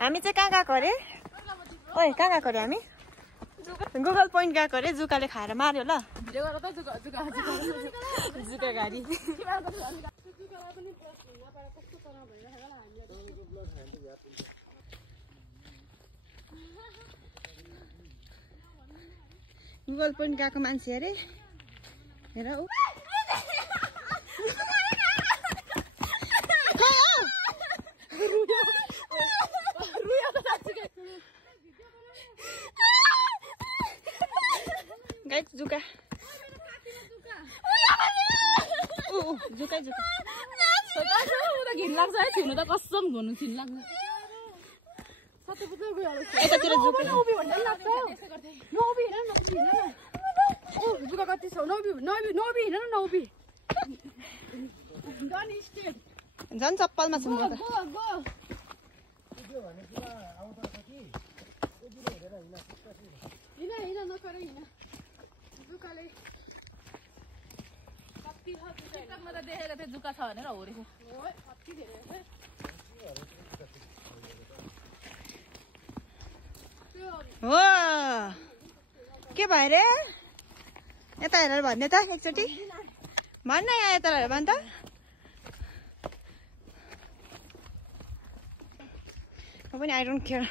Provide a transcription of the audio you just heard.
हामी चाहिँ कहाँ गएको अरे ओइ कहाँ गएको अरे हामी गुगल पोइन्ट गएको अरे जुकाले खाएर मार्यो ल जुका गाडी गुगल पोइन्ट गएको मान्छे अरे हेर ऊ गाइस जुका जुका जुका घिन लाग्छ है छुनु त कसम घुनु घिन लाग्छ यतातिर जुका जुका कति छ नौबी झन् चप्पलमा छु म त देखेको थिएँ जुका छ भनेर हो रहेछ हो के भयो रे यता हेरेर भन्ने त एकचोटि भन्न यहाँ यता हेरेर भन् त म पनि आई डोन्ट केयर